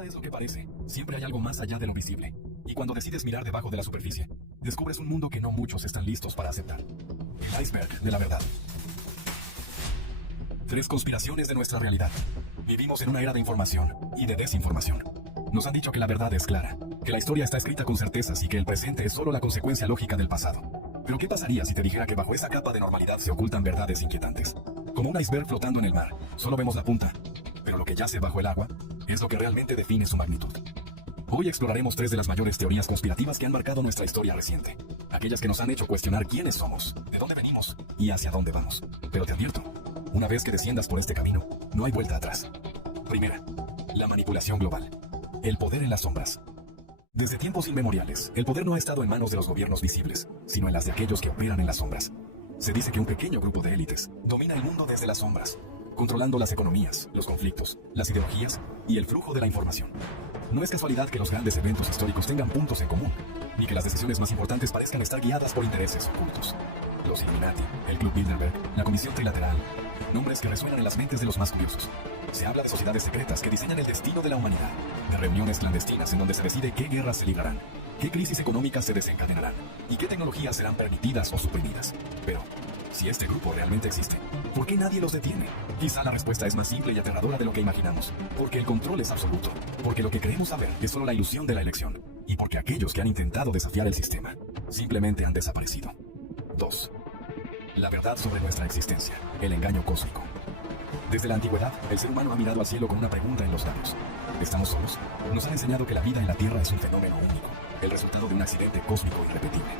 Nada es lo que parece. Siempre hay algo más allá de lo visible. Y cuando decides mirar debajo de la superficie, descubres un mundo que no muchos están listos para aceptar. El iceberg de la verdad. 3 conspiraciones de nuestra realidad. Vivimos en una era de información y de desinformación. Nos han dicho que la verdad es clara, que la historia está escrita con certezas y que el presente es solo la consecuencia lógica del pasado. Pero ¿qué pasaría si te dijera que bajo esa capa de normalidad se ocultan verdades inquietantes? Como un iceberg flotando en el mar, solo vemos la punta, pero lo que yace bajo el agua es lo que realmente define su magnitud. Hoy exploraremos 3 de las mayores teorías conspirativas que han marcado nuestra historia reciente. Aquellas que nos han hecho cuestionar quiénes somos, de dónde venimos y hacia dónde vamos. Pero te advierto, una vez que desciendas por este camino, no hay vuelta atrás. Primera, la manipulación global. El poder en las sombras. Desde tiempos inmemoriales, el poder no ha estado en manos de los gobiernos visibles, sino en las de aquellos que operan en las sombras. Se dice que un pequeño grupo de élites domina el mundo desde las sombras, controlando las economías, los conflictos, las ideologías y el flujo de la información. No es casualidad que los grandes eventos históricos tengan puntos en común, ni que las decisiones más importantes parezcan estar guiadas por intereses ocultos. Los Illuminati, el Club Bilderberg, la Comisión Trilateral, nombres que resuenan en las mentes de los más curiosos. Se habla de sociedades secretas que diseñan el destino de la humanidad, de reuniones clandestinas en donde se decide qué guerras se librarán, qué crisis económicas se desencadenarán y qué tecnologías serán permitidas o suprimidas. Pero, si este grupo realmente existe, ¿por qué nadie los detiene? Quizá la respuesta es más simple y aterradora de lo que imaginamos. Porque el control es absoluto. Porque lo que creemos saber es solo la ilusión de la elección. Y porque aquellos que han intentado desafiar el sistema simplemente han desaparecido. 2. La verdad sobre nuestra existencia. El engaño cósmico. Desde la antigüedad, el ser humano ha mirado al cielo con una pregunta en los labios. ¿Estamos solos? Nos han enseñado que la vida en la Tierra es un fenómeno único, el resultado de un accidente cósmico irrepetible.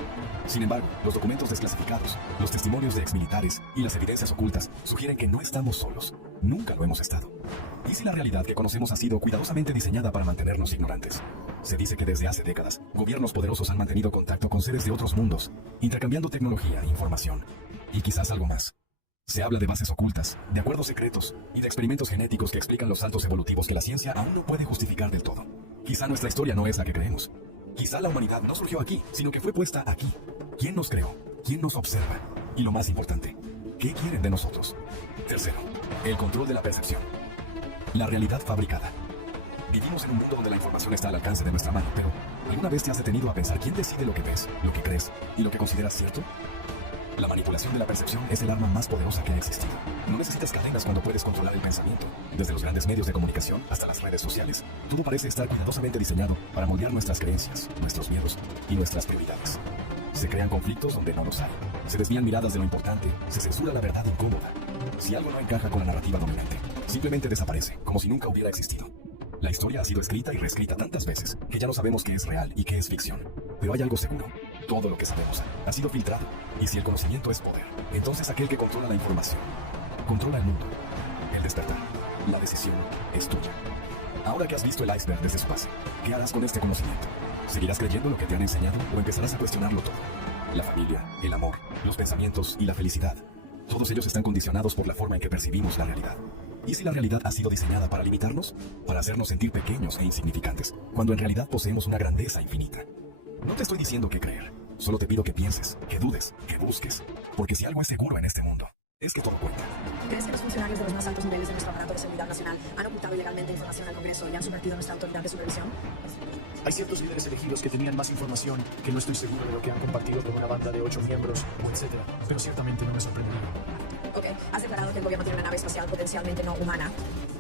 Sin embargo, los documentos desclasificados, los testimonios de exmilitares y las evidencias ocultas sugieren que no estamos solos. Nunca lo hemos estado. ¿Y si la realidad que conocemos ha sido cuidadosamente diseñada para mantenernos ignorantes? Se dice que desde hace décadas, gobiernos poderosos han mantenido contacto con seres de otros mundos, intercambiando tecnología, información y quizás algo más. Se habla de bases ocultas, de acuerdos secretos y de experimentos genéticos que explican los saltos evolutivos que la ciencia aún no puede justificar del todo. Quizá nuestra historia no es la que creemos. Quizá la humanidad no surgió aquí, sino que fue puesta aquí. ¿Quién nos creó? ¿Quién nos observa? Y lo más importante, ¿qué quieren de nosotros? Tercero, el control de la percepción. La realidad fabricada. Vivimos en un mundo donde la información está al alcance de nuestra mano, pero ¿alguna vez te has detenido a pensar quién decide lo que ves, lo que crees y lo que consideras cierto? La manipulación de la percepción es el arma más poderosa que ha existido. No necesitas cadenas cuando puedes controlar el pensamiento. Desde los grandes medios de comunicación hasta las redes sociales, todo parece estar cuidadosamente diseñado para moldear nuestras creencias, nuestros miedos y nuestras prioridades. Se crean conflictos donde no los hay. Se desvían miradas de lo importante, se censura la verdad incómoda. Si algo no encaja con la narrativa dominante, simplemente desaparece, como si nunca hubiera existido. La historia ha sido escrita y reescrita tantas veces que ya no sabemos qué es real y qué es ficción. Pero hay algo seguro. Todo lo que sabemos ha sido filtrado. Y si el conocimiento es poder, entonces aquel que controla la información controla el mundo. El despertar. La decisión es tuya. Ahora que has visto el iceberg desde su base, ¿qué harás con este conocimiento? ¿Seguirás creyendo lo que te han enseñado o empezarás a cuestionarlo todo? La familia, el amor, los pensamientos y la felicidad. Todos ellos están condicionados por la forma en que percibimos la realidad. ¿Y si la realidad ha sido diseñada para limitarnos? Para hacernos sentir pequeños e insignificantes, cuando en realidad poseemos una grandeza infinita. No te estoy diciendo qué creer, solo te pido que pienses, que dudes, que busques, porque si algo es seguro en este mundo, es que todo cuenta. ¿Crees que los funcionarios de los más altos niveles de nuestro aparato de seguridad nacional han ocultado ilegalmente información al Congreso y han subvertido nuestra autoridad de supervisión? Hay ciertos líderes elegidos que tenían más información que no estoy seguro de lo que han compartido con una banda de 8 miembros o etcétera, pero ciertamente no me sorprendería. Ok, has declarado que el gobierno tiene una nave espacial potencialmente no humana.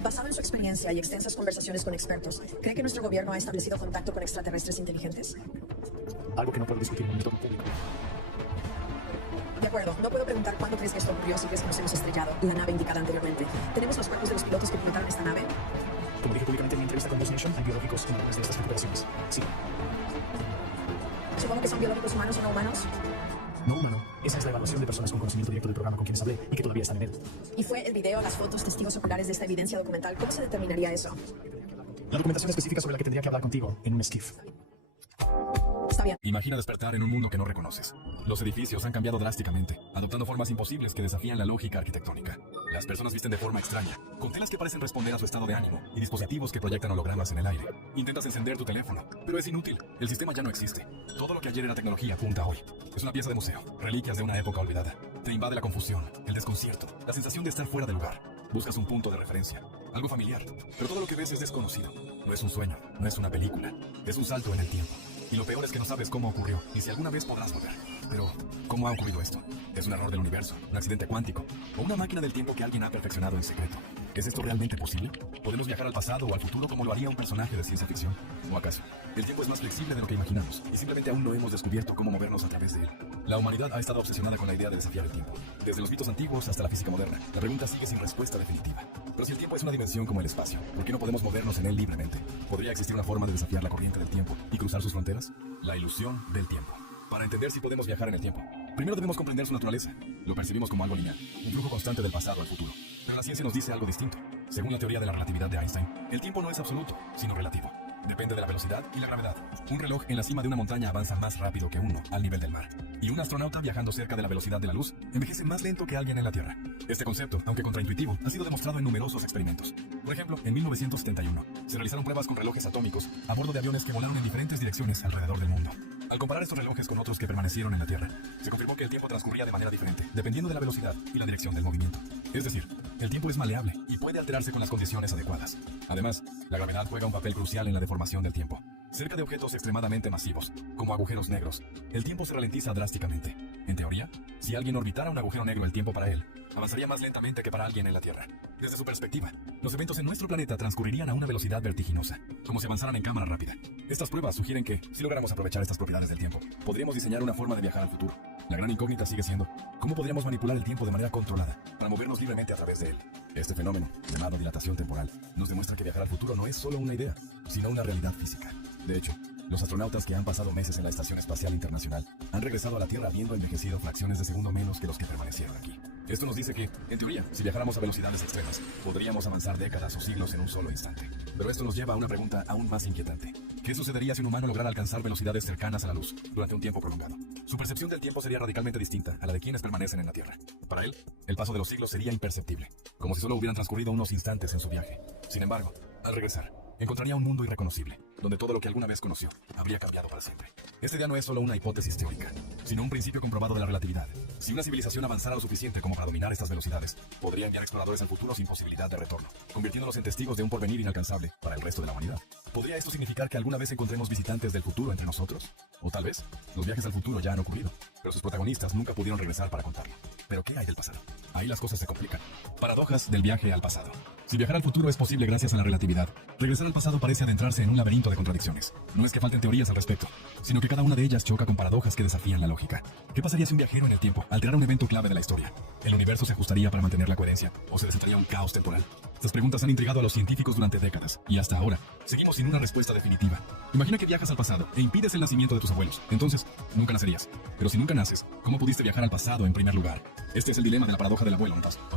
Basado en su experiencia y extensas conversaciones con expertos, ¿cree que nuestro gobierno ha establecido contacto con extraterrestres inteligentes? Algo que no puedo discutir en un entorno público. De acuerdo, no puedo preguntar cuándo crees que esto ocurrió si crees que nos hemos estrellado la nave indicada anteriormente. ¿Tenemos los cuerpos de los pilotos que pilotaron esta nave? Como dije públicamente en mi entrevista con News Nation, hay biológicos en algunas de estas recuperaciones. Sí. Supongo que son biológicos humanos o no humanos. No humano. Esa es la evaluación de personas con conocimiento directo del programa con quienes hablé y que todavía están en él. ¿Y fue el video, las fotos, testigos oculares de esta evidencia documental? ¿Cómo se determinaría eso? La documentación específica sobre la que tendría que hablar contigo en un skiff. Está bien. Imagina despertar en un mundo que no reconoces. Los edificios han cambiado drásticamente, adoptando formas imposibles que desafían la lógica arquitectónica. Las personas visten de forma extraña, con telas que parecen responder a su estado de ánimo y dispositivos que proyectan hologramas en el aire. Intentas encender tu teléfono, pero es inútil. El sistema ya no existe. Todo lo que ayer era tecnología apunta hoy. Es una pieza de museo, reliquias de una época olvidada. Te invade la confusión, el desconcierto, la sensación de estar fuera de lugar. Buscas un punto de referencia, algo familiar, pero todo lo que ves es desconocido. No es un sueño, no es una película, es un salto en el tiempo. Y lo peor es que no sabes cómo ocurrió, ni si alguna vez podrás volver. Pero, ¿cómo ha ocurrido esto? ¿Es un error del universo, un accidente cuántico, o una máquina del tiempo que alguien ha perfeccionado en secreto? ¿Es esto realmente posible? ¿Podemos viajar al pasado o al futuro como lo haría un personaje de ciencia ficción? ¿O acaso, el tiempo es más flexible de lo que imaginamos y simplemente aún no hemos descubierto cómo movernos a través de él? La humanidad ha estado obsesionada con la idea de desafiar el tiempo. Desde los mitos antiguos hasta la física moderna, la pregunta sigue sin respuesta definitiva. Pero si el tiempo es una dimensión como el espacio, ¿por qué no podemos movernos en él libremente? ¿Podría existir una forma de desafiar la corriente del tiempo y cruzar sus fronteras? La ilusión del tiempo. Para entender si podemos viajar en el tiempo, primero debemos comprender su naturaleza. Lo percibimos como algo lineal, un flujo constante del pasado al futuro. Pero la ciencia nos dice algo distinto. Según la teoría de la relatividad de Einstein, el tiempo no es absoluto, sino relativo. Depende de la velocidad y la gravedad. Un reloj en la cima de una montaña avanza más rápido que uno al nivel del mar. Y un astronauta viajando cerca de la velocidad de la luz envejece más lento que alguien en la Tierra. Este concepto, aunque contraintuitivo, ha sido demostrado en numerosos experimentos. Por ejemplo, en 1971, se realizaron pruebas con relojes atómicos a bordo de aviones que volaron en diferentes direcciones alrededor del mundo. Al comparar estos relojes con otros que permanecieron en la Tierra, se confirmó que el tiempo transcurría de manera diferente, dependiendo de la velocidad y la dirección del movimiento. Es decir, el tiempo es maleable y puede alterarse con las condiciones adecuadas. Además, la gravedad juega un papel crucial en la deformación del tiempo. Cerca de objetos extremadamente masivos, como agujeros negros, el tiempo se ralentiza drásticamente. En teoría, si alguien orbitara un agujero negro, el tiempo para él avanzaría más lentamente que para alguien en la Tierra. Desde su perspectiva, los eventos en nuestro planeta transcurrirían a una velocidad vertiginosa, como si avanzaran en cámara rápida. Estas pruebas sugieren que, si lográramos aprovechar estas propiedades del tiempo, podríamos diseñar una forma de viajar al futuro. La gran incógnita sigue siendo, ¿cómo podríamos manipular el tiempo de manera controlada para movernos libremente a través de él? Este fenómeno, llamado dilatación temporal, nos demuestra que viajar al futuro no es solo una idea, sino una realidad física. De hecho, los astronautas que han pasado meses en la Estación Espacial Internacional han regresado a la Tierra habiendo envejecido fracciones de segundo menos que los que permanecieron aquí. Esto nos dice que, en teoría, si viajáramos a velocidades extremas, podríamos avanzar décadas o siglos en un solo instante. Pero esto nos lleva a una pregunta aún más inquietante. ¿Qué sucedería si un humano lograra alcanzar velocidades cercanas a la luz durante un tiempo prolongado? Su percepción del tiempo sería radicalmente distinta a la de quienes permanecen en la Tierra. Para él, el paso de los siglos sería imperceptible, como si solo hubieran transcurrido unos instantes en su viaje. Sin embargo, al regresar, encontraría un mundo irreconocible, donde todo lo que alguna vez conoció habría cambiado para siempre. Este ya no es solo una hipótesis teórica, sino un principio comprobado de la relatividad. Si una civilización avanzara lo suficiente como para dominar estas velocidades, podría enviar exploradores al futuro sin posibilidad de retorno, convirtiéndolos en testigos de un porvenir inalcanzable para el resto de la humanidad. ¿Podría esto significar que alguna vez encontremos visitantes del futuro entre nosotros? O tal vez, los viajes al futuro ya han ocurrido, pero sus protagonistas nunca pudieron regresar para contarlo. ¿Pero qué hay del pasado? Ahí las cosas se complican. Paradojas del viaje al pasado. Si viajar al futuro es posible gracias a la relatividad, regresar al pasado parece adentrarse en un laberinto de contradicciones. No es que falten teorías al respecto, sino que cada una de ellas choca con paradojas que desafían la lógica. ¿Qué pasaría si un viajero en el tiempo alterara un evento clave de la historia? ¿El universo se ajustaría para mantener la coherencia o se desataría un caos temporal? Estas preguntas han intrigado a los científicos durante décadas, y hasta ahora, seguimos sin una respuesta definitiva. Imagina que viajas al pasado e impides el nacimiento de tus abuelos. Entonces, nunca nacerías. Pero si nunca naces, ¿cómo pudiste viajar al pasado en primer lugar? Este es el dilema de la paradoja del abuelo,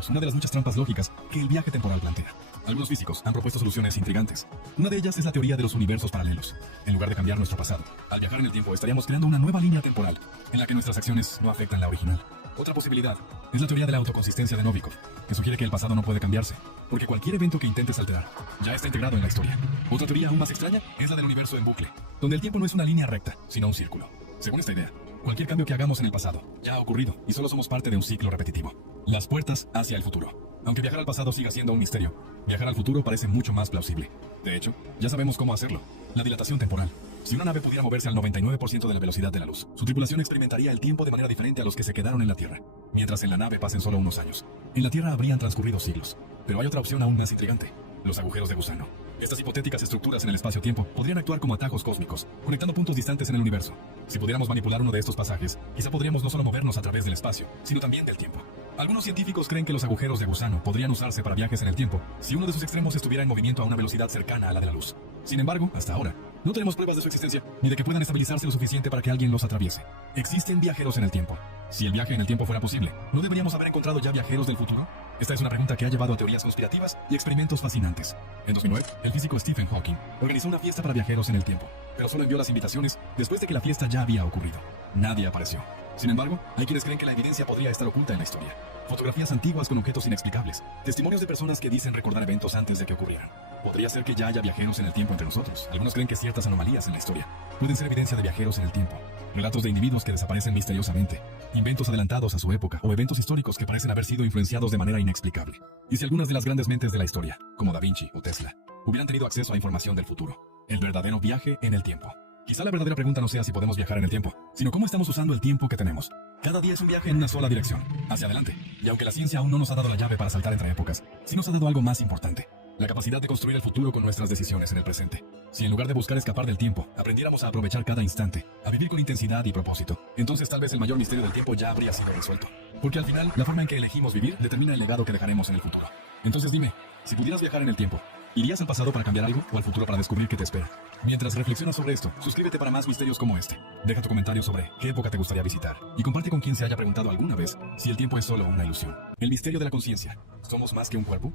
una de las muchas trampas lógicas que el viaje temporal plantea. Algunos físicos han propuesto soluciones intrigantes. Una de ellas es la teoría de los universos paralelos. En lugar de cambiar nuestro pasado, al viajar en el tiempo estaríamos creando una nueva línea temporal, en la que nuestras acciones no afectan la original. Otra posibilidad es la teoría de la autoconsistencia de Novikov, que sugiere que el pasado no puede cambiarse, porque cualquier evento que intentes alterar ya está integrado en la historia. Otra teoría aún más extraña es la del universo en bucle, donde el tiempo no es una línea recta, sino un círculo. Según esta idea, cualquier cambio que hagamos en el pasado ya ha ocurrido y solo somos parte de un ciclo repetitivo. Las puertas hacia el futuro. Aunque viajar al pasado siga siendo un misterio, viajar al futuro parece mucho más plausible. De hecho, ya sabemos cómo hacerlo. La dilatación temporal. Si una nave pudiera moverse al 99% de la velocidad de la luz, su tripulación experimentaría el tiempo de manera diferente a los que se quedaron en la Tierra, mientras en la nave pasen solo unos años. En la Tierra habrían transcurrido siglos. Pero hay otra opción aún más intrigante: los agujeros de gusano. Estas hipotéticas estructuras en el espacio-tiempo podrían actuar como atajos cósmicos, conectando puntos distantes en el universo. Si pudiéramos manipular uno de estos pasajes, quizá podríamos no solo movernos a través del espacio, sino también del tiempo. Algunos científicos creen que los agujeros de gusano podrían usarse para viajes en el tiempo si uno de sus extremos estuviera en movimiento a una velocidad cercana a la de la luz. Sin embargo, hasta ahora, no tenemos pruebas de su existencia, ni de que puedan estabilizarse lo suficiente para que alguien los atraviese. ¿Existen viajeros en el tiempo? Si el viaje en el tiempo fuera posible, ¿no deberíamos haber encontrado ya viajeros del futuro? Esta es una pregunta que ha llevado a teorías conspirativas y experimentos fascinantes. En 2009, el físico Stephen Hawking organizó una fiesta para viajeros en el tiempo, pero solo envió las invitaciones después de que la fiesta ya había ocurrido. Nadie apareció. Sin embargo, hay quienes creen que la evidencia podría estar oculta en la historia. Fotografías antiguas con objetos inexplicables, testimonios de personas que dicen recordar eventos antes de que ocurrieran. Podría ser que ya haya viajeros en el tiempo entre nosotros. Algunos creen que ciertas anomalías en la historia pueden ser evidencia de viajeros en el tiempo. Relatos de individuos que desaparecen misteriosamente, inventos adelantados a su época o eventos históricos que parecen haber sido influenciados de manera inexplicable. Y si algunas de las grandes mentes de la historia, como Da Vinci o Tesla, hubieran tenido acceso a información del futuro. El verdadero viaje en el tiempo. Quizá la verdadera pregunta no sea si podemos viajar en el tiempo, sino cómo estamos usando el tiempo que tenemos. Cada día es un viaje en una sola dirección, hacia adelante. Y aunque la ciencia aún no nos ha dado la llave para saltar entre épocas, sí nos ha dado algo más importante: la capacidad de construir el futuro con nuestras decisiones en el presente. Si en lugar de buscar escapar del tiempo, aprendiéramos a aprovechar cada instante, a vivir con intensidad y propósito, entonces tal vez el mayor misterio del tiempo ya habría sido resuelto. Porque al final, la forma en que elegimos vivir determina el legado que dejaremos en el futuro. Entonces dime, si pudieras viajar en el tiempo, ¿irías al pasado para cambiar algo o al futuro para descubrir qué te espera? Mientras reflexionas sobre esto, suscríbete para más misterios como este. Deja tu comentario sobre qué época te gustaría visitar y comparte con quien se haya preguntado alguna vez si el tiempo es solo una ilusión. El misterio de la conciencia. ¿Somos más que un cuerpo?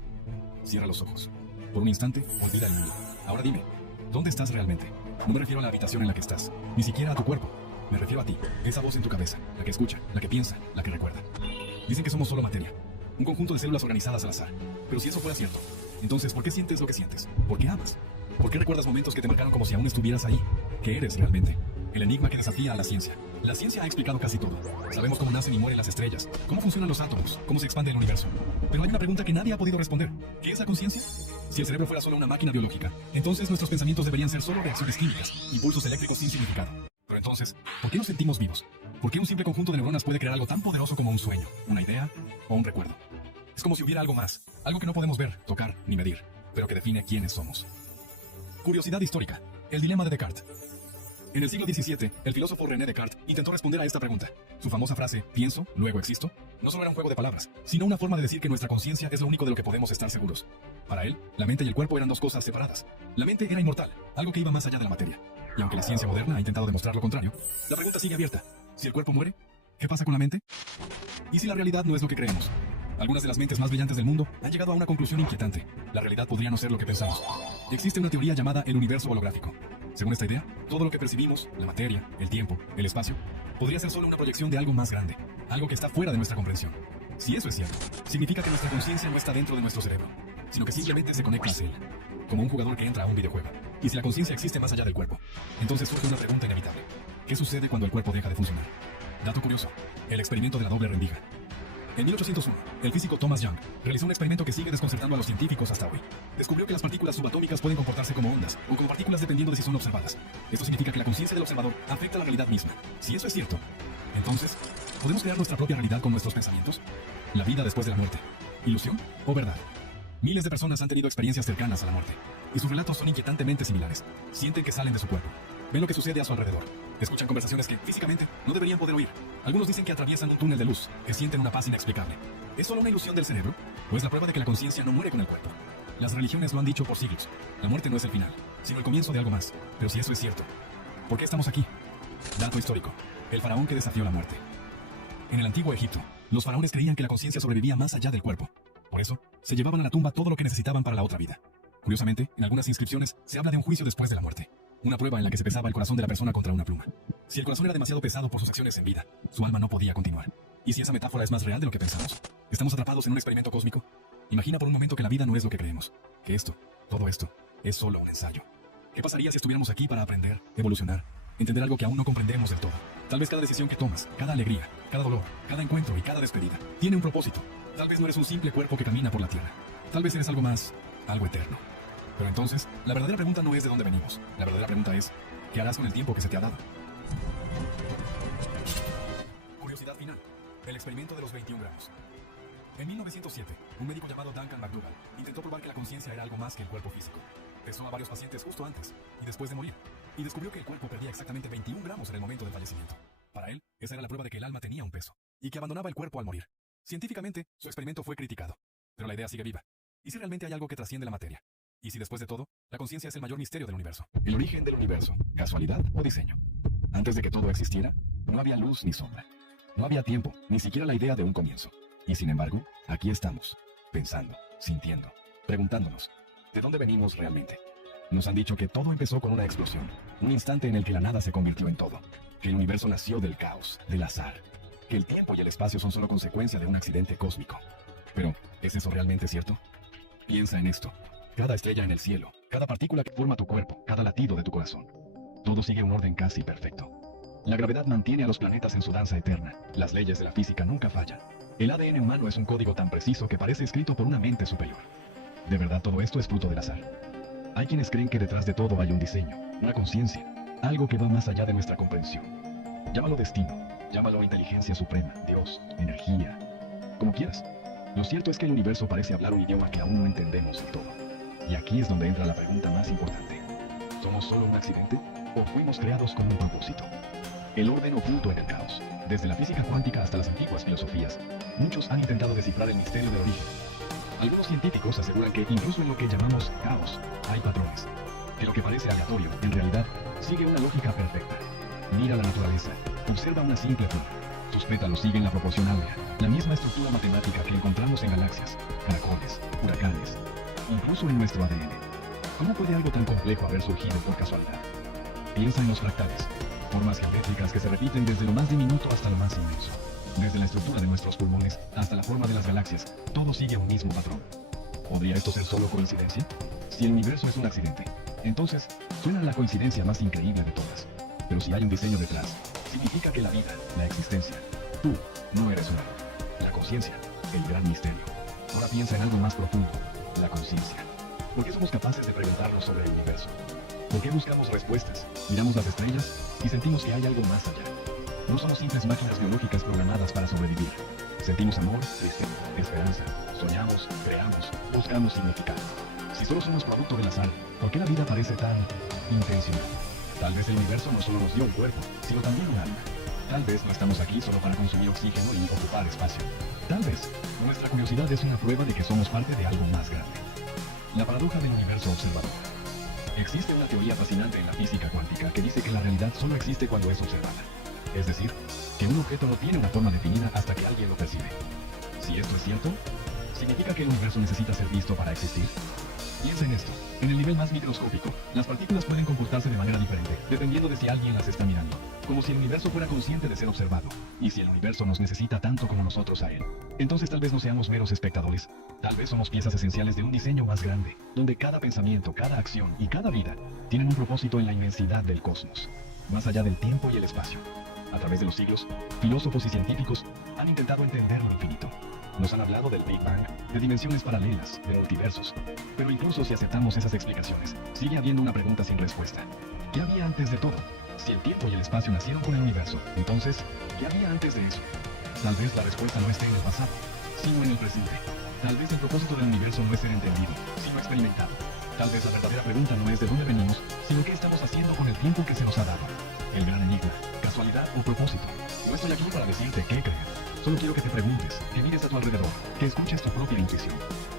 Cierra los ojos. Por un instante, olvida el mundo. Ahora dime, ¿dónde estás realmente? No me refiero a la habitación en la que estás, ni siquiera a tu cuerpo. Me refiero a ti, esa voz en tu cabeza, la que escucha, la que piensa, la que recuerda. Dicen que somos solo materia, un conjunto de células organizadas al azar. Pero si eso fuera cierto, entonces, ¿por qué sientes lo que sientes? ¿Por qué amas? ¿Por qué recuerdas momentos que te marcaron como si aún estuvieras ahí? ¿Qué eres realmente? El enigma que desafía a la ciencia. La ciencia ha explicado casi todo. Sabemos cómo nacen y mueren las estrellas, cómo funcionan los átomos, cómo se expande el universo. Pero hay una pregunta que nadie ha podido responder. ¿Qué es la conciencia? Si el cerebro fuera solo una máquina biológica, entonces nuestros pensamientos deberían ser solo reacciones químicas, impulsos eléctricos sin significado. Pero entonces, ¿por qué nos sentimos vivos? ¿Por qué un simple conjunto de neuronas puede crear algo tan poderoso como un sueño, una idea o un recuerdo? Es como si hubiera algo más, algo que no podemos ver, tocar ni medir, pero que define quiénes somos. Curiosidad histórica. El dilema de Descartes. En el siglo XVII, el filósofo René Descartes intentó responder a esta pregunta. Su famosa frase, pienso, luego existo, no solo era un juego de palabras, sino una forma de decir que nuestra conciencia es lo único de lo que podemos estar seguros. Para él, la mente y el cuerpo eran dos cosas separadas. La mente era inmortal, algo que iba más allá de la materia. Y aunque la ciencia moderna ha intentado demostrar lo contrario, la pregunta sigue abierta. Si el cuerpo muere, ¿qué pasa con la mente? ¿Y si la realidad no es lo que creemos? Algunas de las mentes más brillantes del mundo han llegado a una conclusión inquietante. La realidad podría no ser lo que pensamos. Existe una teoría llamada el universo holográfico. Según esta idea, todo lo que percibimos, la materia, el tiempo, el espacio, podría ser solo una proyección de algo más grande, algo que está fuera de nuestra comprensión. Si eso es cierto, significa que nuestra conciencia no está dentro de nuestro cerebro, sino que simplemente se conecta a él, como un jugador que entra a un videojuego. Y si la conciencia existe más allá del cuerpo, entonces surge una pregunta inevitable. ¿Qué sucede cuando el cuerpo deja de funcionar? Dato curioso, el experimento de la doble rendija. En 1801, el físico Thomas Young realizó un experimento que sigue desconcertando a los científicos hasta hoy. Descubrió que las partículas subatómicas pueden comportarse como ondas o como partículas dependiendo de si son observadas. Esto significa que la conciencia del observador afecta a la realidad misma. Si eso es cierto, entonces, ¿podemos crear nuestra propia realidad con nuestros pensamientos? ¿La vida después de la muerte? ¿Ilusión o verdad? Miles de personas han tenido experiencias cercanas a la muerte, y sus relatos son inquietantemente similares. Sienten que salen de su cuerpo. Ven lo que sucede a su alrededor. Escuchan conversaciones que, físicamente, no deberían poder oír. Algunos dicen que atraviesan un túnel de luz, que sienten una paz inexplicable. ¿Es solo una ilusión del cerebro? ¿O es la prueba de que la conciencia no muere con el cuerpo? Las religiones lo han dicho por siglos. La muerte no es el final, sino el comienzo de algo más. Pero si eso es cierto, ¿por qué estamos aquí? Dato histórico. El faraón que desafió la muerte. En el antiguo Egipto, los faraones creían que la conciencia sobrevivía más allá del cuerpo. Por eso, se llevaban a la tumba todo lo que necesitaban para la otra vida. Curiosamente, en algunas inscripciones se habla de un juicio después de la muerte. Una prueba en la que se pesaba el corazón de la persona contra una pluma. Si el corazón era demasiado pesado por sus acciones en vida, su alma no podía continuar. ¿Y si esa metáfora es más real de lo que pensamos? ¿Estamos atrapados en un experimento cósmico? Imagina por un momento que la vida no es lo que creemos. Que esto, todo esto, es solo un ensayo. ¿Qué pasaría si estuviéramos aquí para aprender, evolucionar, entender algo que aún no comprendemos del todo? Tal vez cada decisión que tomas, cada alegría, cada dolor, cada encuentro y cada despedida, tiene un propósito. Tal vez no eres un simple cuerpo que camina por la tierra. Tal vez eres algo más, algo eterno. Pero entonces, la verdadera pregunta no es de dónde venimos. La verdadera pregunta es, ¿qué harás con el tiempo que se te ha dado? Curiosidad final. El experimento de los 21 gramos. En 1907, un médico llamado Duncan McDougall intentó probar que la conciencia era algo más que el cuerpo físico. Pesó a varios pacientes justo antes y después de morir, y descubrió que el cuerpo perdía exactamente 21 gramos en el momento del fallecimiento. Para él, esa era la prueba de que el alma tenía un peso, y que abandonaba el cuerpo al morir. Científicamente, su experimento fue criticado, pero la idea sigue viva. ¿Y si realmente hay algo que trasciende la materia? ¿Y si después de todo, la conciencia es el mayor misterio del universo? El origen del universo, ¿casualidad o diseño? Antes de que todo existiera, no había luz ni sombra. No había tiempo, ni siquiera la idea de un comienzo. Y sin embargo, aquí estamos, pensando, sintiendo, preguntándonos, ¿de dónde venimos realmente? Nos han dicho que todo empezó con una explosión, un instante en el que la nada se convirtió en todo, que el universo nació del caos, del azar, que el tiempo y el espacio son solo consecuencia de un accidente cósmico. Pero, ¿es eso realmente cierto? Piensa en esto. Cada estrella en el cielo, cada partícula que forma tu cuerpo, cada latido de tu corazón. Todo sigue un orden casi perfecto. La gravedad mantiene a los planetas en su danza eterna. Las leyes de la física nunca fallan. El ADN humano es un código tan preciso que parece escrito por una mente superior. ¿De verdad todo esto es fruto del azar? Hay quienes creen que detrás de todo hay un diseño, una conciencia, algo que va más allá de nuestra comprensión. Llámalo destino, llámalo inteligencia suprema, Dios, energía, como quieras. Lo cierto es que el universo parece hablar un idioma que aún no entendemos del todo. Y aquí es donde entra la pregunta más importante. ¿Somos solo un accidente o fuimos creados con un propósito? El orden oculto en el caos. Desde la física cuántica hasta las antiguas filosofías, muchos han intentado descifrar el misterio del origen. Algunos científicos aseguran que incluso en lo que llamamos caos hay patrones, que lo que parece aleatorio, en realidad, sigue una lógica perfecta. Mira la naturaleza, observa una simple flor. Sus pétalos siguen la proporción áurea, la misma estructura matemática que encontramos en galaxias, caracoles, huracanes, incluso en nuestro ADN. ¿Cómo puede algo tan complejo haber surgido por casualidad? Piensa en los fractales, formas geométricas que se repiten desde lo más diminuto hasta lo más inmenso. Desde la estructura de nuestros pulmones hasta la forma de las galaxias, todo sigue un mismo patrón. ¿Podría esto ser solo coincidencia? Si el universo es un accidente, entonces suena la coincidencia más increíble de todas. Pero si hay un diseño detrás, significa que la vida, la existencia, tú no eres humano. La conciencia, el gran misterio. Ahora piensa en algo más profundo, la conciencia. ¿Por qué somos capaces de preguntarnos sobre el universo? ¿Por qué buscamos respuestas? Miramos las estrellas y sentimos que hay algo más allá. No somos simples máquinas biológicas programadas para sobrevivir. Sentimos amor, tristeza, esperanza, soñamos, creamos, buscamos significado. Si solo somos producto del azar, ¿por qué la vida parece tan intencional? Tal vez el universo no solo nos dio un cuerpo, sino también un alma. Tal vez no estamos aquí solo para consumir oxígeno y ocupar espacio. Tal vez nuestra curiosidad es una prueba de que somos parte de algo más grande. La paradoja del universo observador. Existe una teoría fascinante en la física cuántica que dice que la realidad solo existe cuando es observada. Es decir, que un objeto no tiene una forma definida hasta que alguien lo percibe. Si esto es cierto, ¿significa que el universo necesita ser visto para existir? Piensa en esto. En el nivel más microscópico, las partículas pueden comportarse de manera diferente, dependiendo de si alguien las está mirando. Como si el universo fuera consciente de ser observado. Y si el universo nos necesita tanto como nosotros a él, entonces tal vez no seamos meros espectadores. Tal vez somos piezas esenciales de un diseño más grande, donde cada pensamiento, cada acción y cada vida tienen un propósito en la inmensidad del cosmos, más allá del tiempo y el espacio. A través de los siglos, filósofos y científicos han intentado entender lo infinito. Nos han hablado del Big Bang, de dimensiones paralelas, de multiversos. Pero incluso si aceptamos esas explicaciones, sigue habiendo una pregunta sin respuesta. ¿Qué había antes de todo? Si el tiempo y el espacio nacieron con el universo, entonces, ¿qué había antes de eso? Tal vez la respuesta no esté en el pasado, sino en el presente. Tal vez el propósito del universo no es ser entendido, sino experimentado. Tal vez la verdadera pregunta no es de dónde venimos, sino qué estamos haciendo con el tiempo que se nos ha dado. El gran enigma, casualidad o propósito. No estoy aquí para decirte qué creer. Solo quiero que te preguntes, que mires a tu alrededor, que escuches tu propia intuición.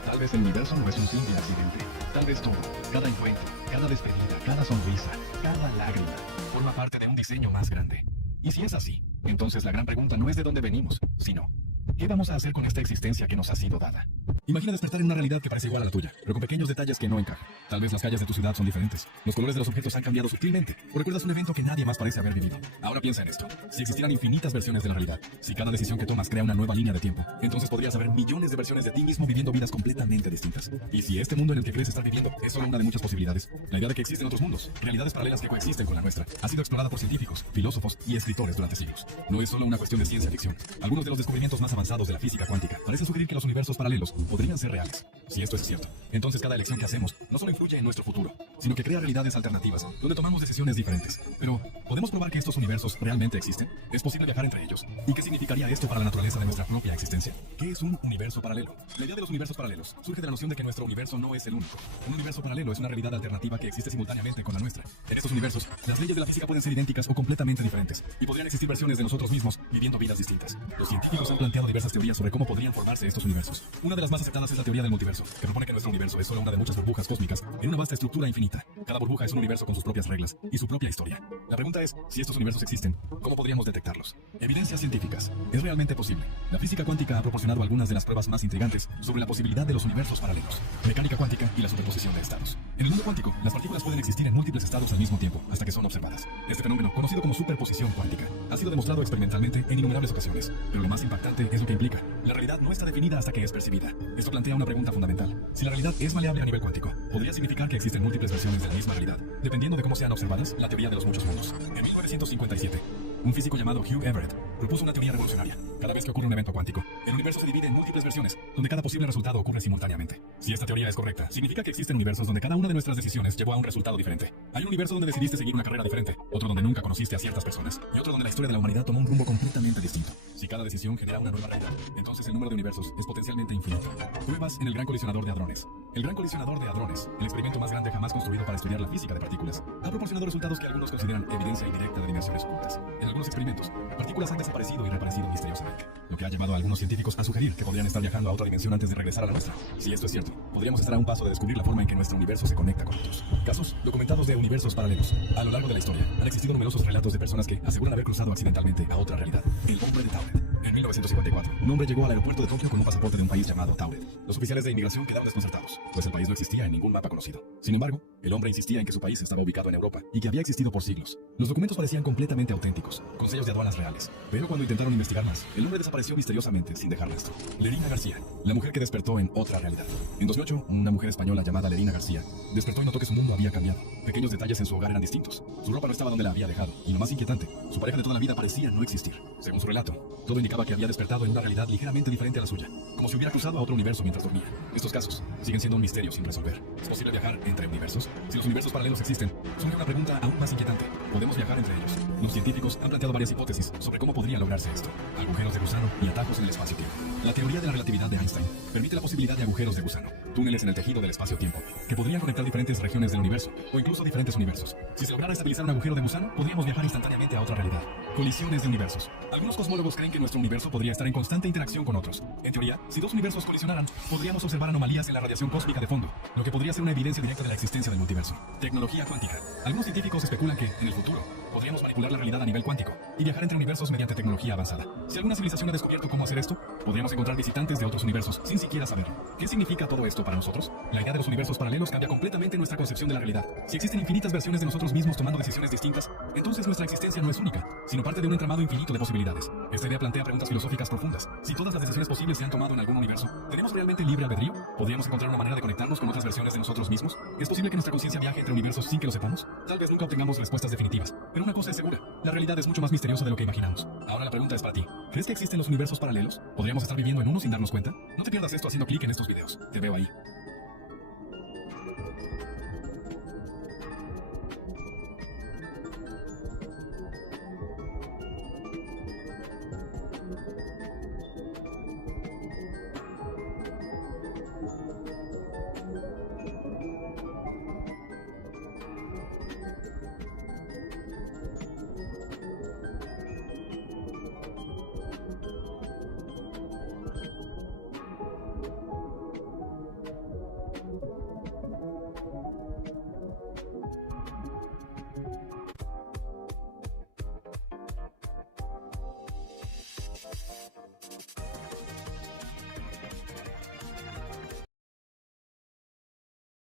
Tal vez el universo no es un simple accidente. Tal vez todo, cada encuentro, cada despedida, cada sonrisa, cada lágrima, forma parte de un diseño más grande. Y si es así, entonces la gran pregunta no es de dónde venimos, sino ¿qué vamos a hacer con esta existencia que nos ha sido dada? Imagina despertar en una realidad que parece igual a la tuya, pero con pequeños detalles que no encajan. Tal vez las calles de tu ciudad son diferentes, los colores de los objetos han cambiado sutilmente, o recuerdas un evento que nadie más parece haber vivido. Ahora piensa en esto. Si existieran infinitas versiones de la realidad, si cada decisión que tomas crea una nueva línea de tiempo, entonces podrías haber millones de versiones de ti mismo viviendo vidas completamente distintas. Y si este mundo en el que crees estar viviendo es solo una de muchas posibilidades, la idea de que existen otros mundos, realidades paralelas que coexisten con la nuestra, ha sido explorada por científicos, filósofos y escritores durante siglos. No es solo una cuestión de ciencia ficción. Algunos de los descubrimientos más avanzados de la física cuántica parecen sugerir que los universos paralelos podrían ser reales. Si esto es cierto, entonces cada elección que hacemos no solo influye en nuestro futuro, sino que crea realidades alternativas, donde tomamos decisiones diferentes. Pero, ¿podemos probar que estos universos realmente existen? ¿Es posible viajar entre ellos? ¿Y qué significaría esto para la naturaleza de nuestra propia existencia? ¿Qué es un universo paralelo? La idea de los universos paralelos surge de la noción de que nuestro universo no es el único. Un universo paralelo es una realidad alternativa que existe simultáneamente con la nuestra. En estos universos, las leyes de la física pueden ser idénticas o completamente diferentes, y podrían existir versiones de nosotros mismos viviendo vidas distintas. Los científicos han planteado diversas teorías sobre cómo podrían formarse estos universos. Una de las más aceptadas es la teoría del multiverso, que propone que nuestro universo es solo una de muchas burbujas cósmicas en una vasta estructura infinita. Cada burbuja es un universo con sus propias reglas y su propia historia. La pregunta es, si estos universos existen, ¿cómo podríamos detectarlos? Evidencias científicas. ¿Es realmente posible? La física cuántica ha proporcionado algunas de las pruebas más intrigantes sobre la posibilidad de los universos paralelos. Mecánica cuántica y la superposición de estados. En el mundo cuántico, las partículas pueden existir en múltiples estados al mismo tiempo, hasta que son observadas. Este fenómeno, conocido como superposición cuántica, ha sido demostrado experimentalmente en innumerables ocasiones. Pero lo más impactante es lo que implica. La realidad no está definida hasta que es percibida. Esto plantea una pregunta fundamental. Si la realidad es maleable a nivel cuántico, podría significar que existen múltiples versiones de la misma realidad, dependiendo de cómo sean observadas, la teoría de los muchos mundos. En 1957, un físico llamado Hugh Everett propuso una teoría revolucionaria. Cada vez que ocurre un evento cuántico, el universo se divide en múltiples versiones, donde cada posible resultado ocurre simultáneamente. Si esta teoría es correcta, significa que existen universos donde cada una de nuestras decisiones llevó a un resultado diferente. Hay un universo donde decidiste seguir una carrera diferente, otro donde nunca conociste a ciertas personas, y otro donde la historia de la humanidad tomó un rumbo completamente distinto. Si cada decisión genera una nueva realidad, entonces el número de universos es potencialmente infinito. Pruebas en el Gran Colisionador de Hadrones. El Gran Colisionador de Hadrones, el experimento más grande jamás construido para estudiar la física de partículas, ha proporcionado resultados que algunos consideran evidencia indirecta de dimensiones ocultas. En algunos experimentos, partículas han desaparecido y reaparecido misteriosamente, lo que ha llevado a algunos científicos a sugerir que podrían estar viajando a otra dimensión antes de regresar a la nuestra. Si esto es cierto, podríamos estar a un paso de descubrir la forma en que nuestro universo se conecta con otros. Casos documentados de universos paralelos. A lo largo de la historia, han existido numerosos relatos de personas que aseguran haber cruzado accidentalmente a otra realidad. El hombre de Tauret. En 1954, un hombre llegó al aeropuerto de Tokio con un pasaporte de un país llamado Tauret. Los oficiales de inmigración quedaron desconcertados, pues el país no existía en ningún mapa conocido. Sin embargo, el hombre insistía en que su país estaba ubicado en Europa y que había existido por siglos. Los documentos parecían completamente auténticos, con sellos de aduanas reales. Pero cuando intentaron investigar más, el hombre desapareció misteriosamente sin dejar rastro. Lerina García, la mujer que despertó en otra realidad. En 2008, una mujer española llamada Lerina García despertó y notó que su mundo había cambiado. Pequeños detalles en su hogar eran distintos. Su ropa no estaba donde la había dejado. Y lo más inquietante, su pareja de toda la vida parecía no existir. Según su relato, todo indicaba que había despertado en una realidad ligeramente diferente a la suya, como si hubiera cruzado a otro universo mientras dormía. Estos casos siguen siendo un misterio sin resolver. ¿Es posible viajar entre universos? Si los universos paralelos existen, surge una pregunta aún más inquietante. ¿Podemos viajar entre ellos? Los científicos han planteado varias hipótesis sobre cómo podría lograrse esto. Agujeros de gusano y atajos en el espacio-tiempo. La teoría de la relatividad de Einstein permite la posibilidad de agujeros de gusano, túneles en el tejido del espacio-tiempo, que podrían conectar diferentes regiones del universo, o incluso diferentes universos. Si se lograra estabilizar un agujero de gusano, podríamos viajar instantáneamente a otra realidad. Colisiones de universos. Algunos cosmólogos creen que nuestro universo podría estar en constante interacción con otros. En teoría, si dos universos colisionaran, podríamos observar anomalías en la radiación cósmica de fondo, lo que podría ser una evidencia directa de la existencia del multiverso. Tecnología cuántica. Algunos científicos especulan que, en el futuro, podríamos manipular la realidad a nivel cuántico y viajar entre universos mediante tecnología avanzada. Si alguna civilización ha descubierto cómo hacer esto, podríamos encontrar visitantes de otros universos sin siquiera saberlo. ¿Qué significa todo esto para nosotros? La idea de los universos paralelos cambia completamente nuestra concepción de la realidad. Si existen infinitas versiones de nosotros mismos tomando decisiones distintas, entonces nuestra existencia no es única, sino parte de un entramado infinito de posibilidades. Esta idea plantea preguntas filosóficas profundas. Si todas las decisiones posibles se han tomado en algún universo, ¿tenemos realmente libre albedrío? ¿Podríamos encontrar una manera de conectarnos con otras versiones de nosotros mismos? ¿Es posible que nuestra conciencia viaje entre universos sin que lo sepamos? Tal vez nunca obtengamos respuestas definitivas, pero una cosa es segura: la realidad es mucho más misteriosa de lo que imaginamos. Ahora la pregunta es para ti. ¿Crees que existen los universos paralelos? ¿Podríamos estar viviendo en uno sin darnos cuenta? No te pierdas esto haciendo clic en estos videos. Te veo ahí.